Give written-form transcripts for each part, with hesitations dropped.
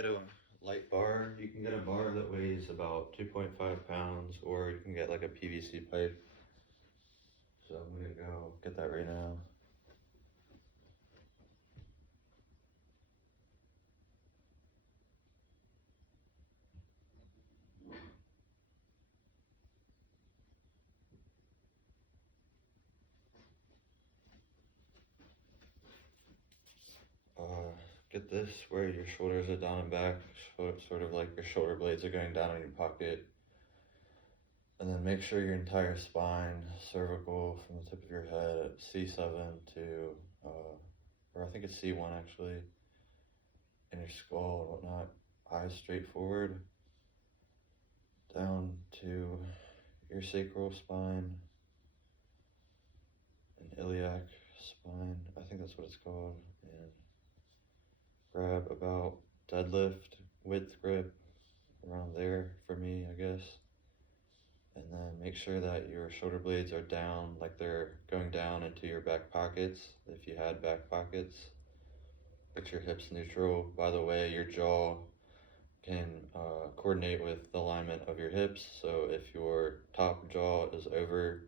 get a light bar, you can get a bar that weighs about 2.5 pounds, or you can get like a PVC pipe. So I'm gonna go get that right now. Get this where your shoulders are down and back, sort of like your shoulder blades are going down in your pocket. And then make sure your entire spine, cervical from the tip of your head, C7 to, or I think it's C1 actually, and your skull and whatnot, eyes straight forward, down to your sacral spine and iliac spine, I think that's what it's called, and grab about deadlift width grip around there for me, I guess. And then make sure that your shoulder blades are down, like they're going down into your back pockets, if you had back pockets. Get your hips neutral. By the way, your jaw can coordinate with the alignment of your hips. So if your top jaw is over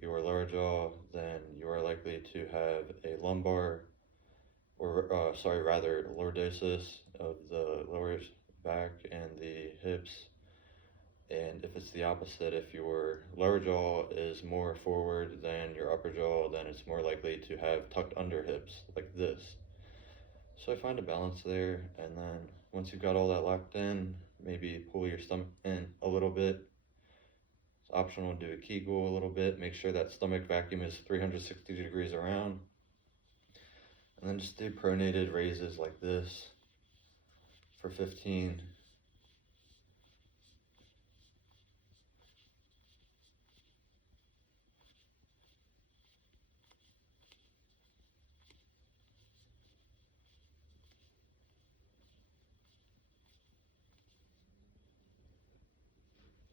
your lower jaw, then you are likely to have a lumbar, or rather lordosis of the lower back and the hips. And if it's the opposite, if your lower jaw is more forward than your upper jaw, then it's more likely to have tucked under hips, like this. So I find a balance there, and then once you've got all that locked in, maybe pull your stomach in a little bit. It's optional to do a Kegel a little bit. Make sure that stomach vacuum is 360 degrees around. And then just do pronated raises like this for 15.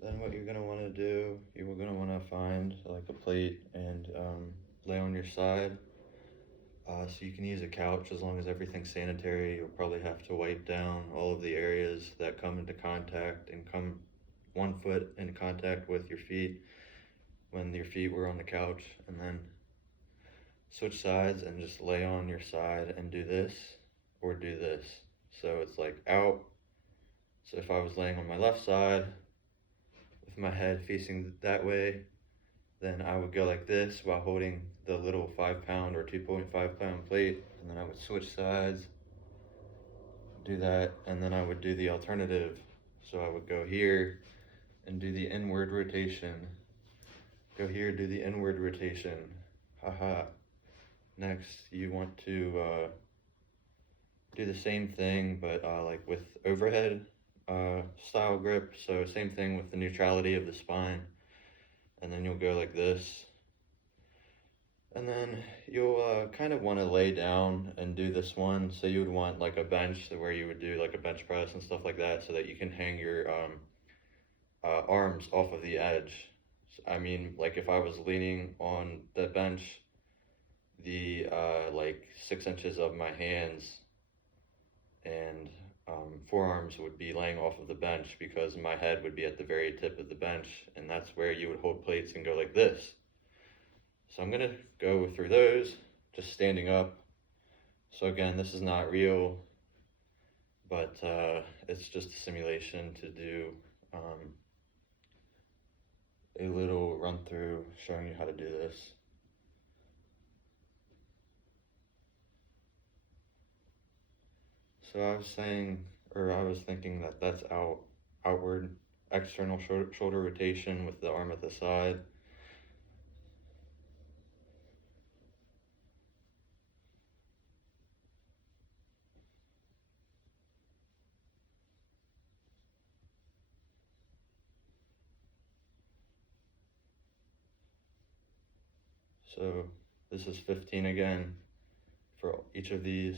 Then what you're going to want to do, you're going to want to find like a plate and lay on your side. So you can use a couch as long as everything's sanitary. You'll probably have to wipe down all of the areas that come into contact and come 1 foot in contact with your feet when your feet were on the couch, and then switch sides and just lay on your side and do this or do this. So it's like out. So if I was laying on my left side with my head facing that way, then I would go like this while holding the little 5 pound or 2.5 pound plate, and then I would switch sides, do that, and then I would do the alternative. So I would go here and do the inward rotation, go here, do the inward rotation, haha. Next, you want to do the same thing, but like with overhead style grip. So same thing with the neutrality of the spine. And then you'll go like this. And then you'll kind of want to lay down and do this one. So you would want like a bench where you would do like a bench press and stuff like that, so that you can hang your arms off of the edge. I mean, like if I was leaning on the bench, the like 6 inches of my hands and forearms would be laying off of the bench, because my head would be at the very tip of the bench, and that's where you would hold plates and go like this. So I'm gonna go through those just standing up. So again, this is not real, but it's just a simulation to do a little run through showing you how to do this. So I was saying, or I was thinking that that's outward external shoulder rotation with the arm at the side. So this is 15 again for each of these.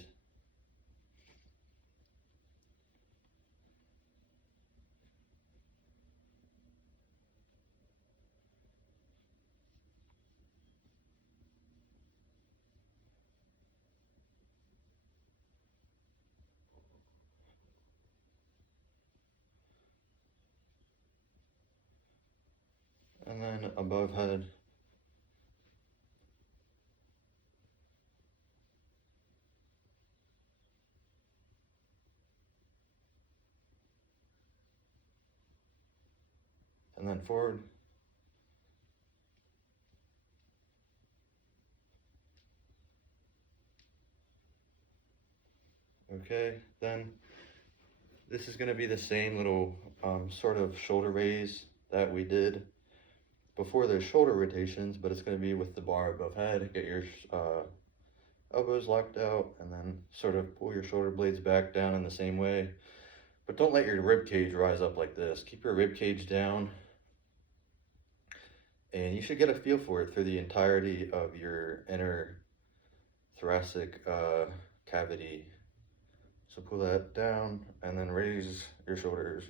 and then above head. And then forward. Okay, then this is going to be the same little sort of shoulder raise that we did before those shoulder rotations, but it's going to be with the bar above head. Get your elbows locked out and then sort of pull your shoulder blades back down in the same way. But don't let your rib cage rise up like this. Keep your rib cage down, and you should get a feel for it through the entirety of your inner thoracic cavity. So pull that down and then raise your shoulders.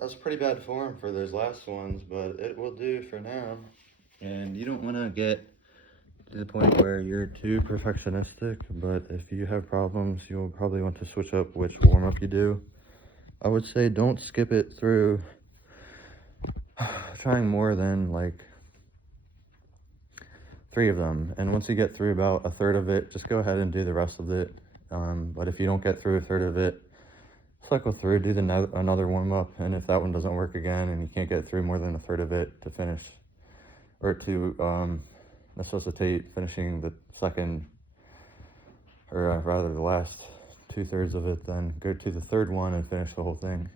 That's pretty bad form for those last ones, but it will do for now. And you don't want to get to the point where you're too perfectionistic, but if you have problems, you'll probably want to switch up which warm-up you do. I would say don't skip it through trying more than like 3 of them. And once you get through about a third of it, just go ahead and do the rest of it. But if you don't get through a third of it, cycle through, do another warm-up, and if that one doesn't work again and you can't get through more than a third of it to finish, or to necessitate finishing the second, or rather the last 2/3 of it, then go to the third one and finish the whole thing.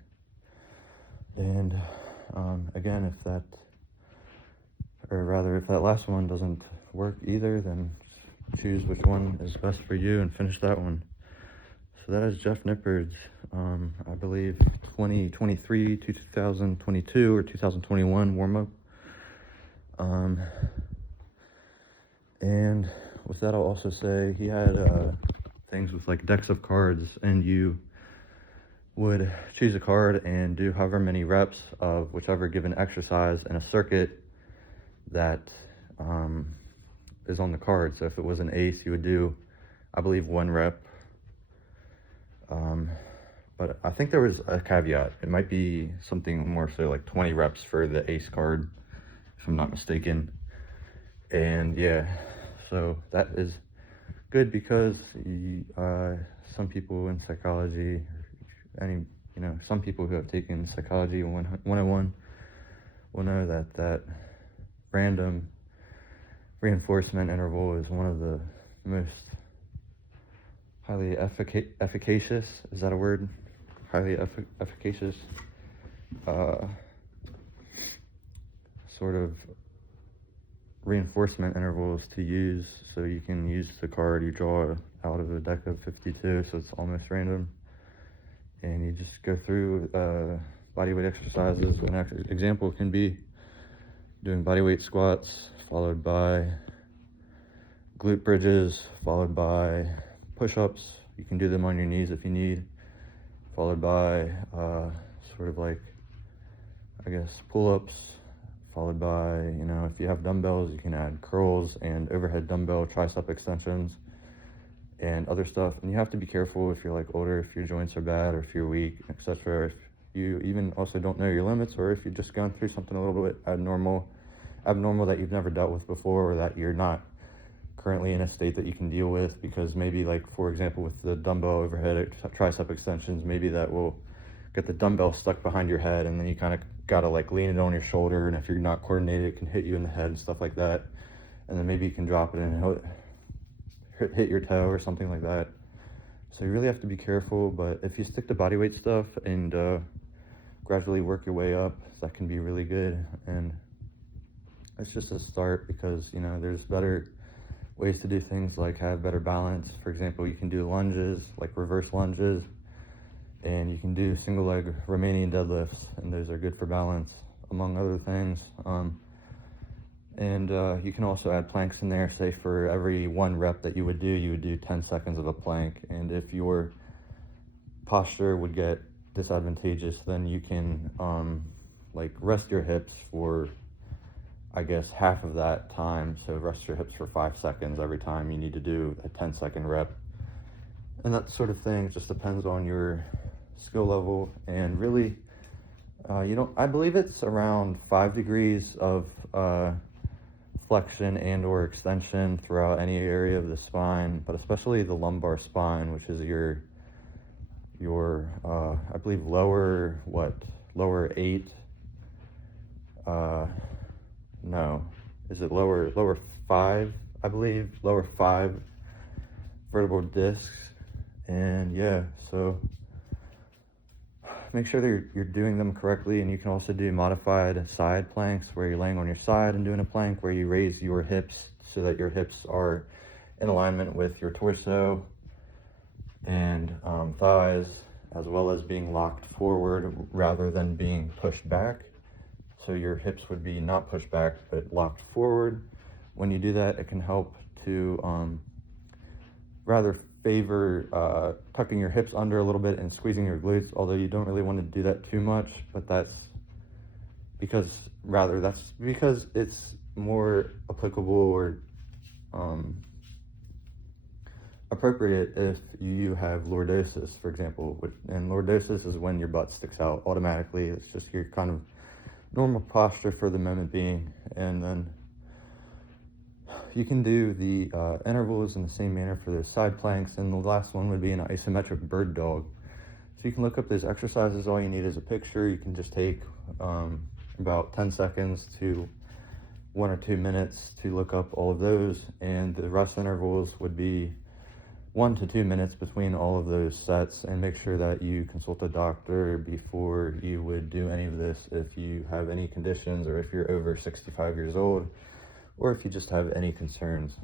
And again, if that last one doesn't work either, then choose which one is best for you and finish that one. So that is Jeff Nippard's, I believe, 2023 to 2022 or 2021 warm-up. And with that, I'll also say he had things with like decks of cards, and you would choose a card and do however many reps of whichever given exercise in a circuit that is on the card. So if it was an ace, you would do, I believe, 1 rep. But I think there was a caveat. It might be something more so like 20 reps for the ace card, if I'm not mistaken. And yeah, so that is good because some people in psychology, some people who have taken psychology 101 will know that random reinforcement interval is one of the most highly efficacious, is that a word? Highly efficacious sort of reinforcement intervals to use. So you can use the card you draw out of a deck of 52, so it's almost random. And you just go through bodyweight exercises. An example can be doing bodyweight squats, followed by glute bridges, followed by push-ups. You can do them on your knees if you need, followed by sort of like, I guess, pull-ups, followed by, if you have dumbbells, you can add curls and overhead dumbbell tricep extensions and other stuff. And you have to be careful if you're like older, if your joints are bad or if you're weak, etc. If you even also don't know your limits, or if you've just gone through something a little bit abnormal that you've never dealt with before, or that you're not currently in a state that you can deal with, because maybe, like, for example, with the dumbbell overhead tricep extensions, maybe that will get the dumbbell stuck behind your head, and then you kind of gotta like lean it on your shoulder, and if you're not coordinated, it can hit you in the head and stuff like that. And then maybe you can drop it and hit your toe or something like that. So you really have to be careful. But if you stick to bodyweight stuff and gradually work your way up. That can be really good, and it's just a start, because there's better ways to do things, like have better balance. For example, you can do lunges, like reverse lunges, and you can do single leg Romanian deadlifts, and those are good for balance, among other things. And you can also add planks in there. Say for every 1 rep that you would do 10 seconds of a plank. And if your posture would get disadvantageous, then you can like rest your hips for, I guess, half of that time. So rest your hips for 5 seconds every time you need to do a 10-second rep. And that sort of thing just depends on your skill level. And really, I believe it's around 5 degrees of flexion and or extension throughout any area of the spine, but especially the lumbar spine, which is your I believe lower 8, no, is it lower 5, I believe, lower 5 vertebral discs. And yeah, so make sure that you're doing them correctly. And you can also do modified side planks, where you're laying on your side and doing a plank where you raise your hips so that your hips are in alignment with your torso and thighs, as well as being locked forward rather than being pushed back. So your hips would be not pushed back, but locked forward. When you do that, it can help to rather favor tucking your hips under a little bit and squeezing your glutes, although you don't really want to do that too much, but that's because it's more applicable or appropriate if you have lordosis, for example. And lordosis is when your butt sticks out automatically. It's just your kind of normal posture for the moment being. And then you can do the intervals in the same manner for those side planks. And the last one would be an isometric bird dog. So you can look up those exercises. All you need is a picture. You can just take about 10 seconds to 1 or 2 minutes to look up all of those. And the rest intervals would be 1 to 2 minutes between all of those sets. And make sure that you consult a doctor before you would do any of this if you have any conditions, or if you're over 65 years old, or if you just have any concerns.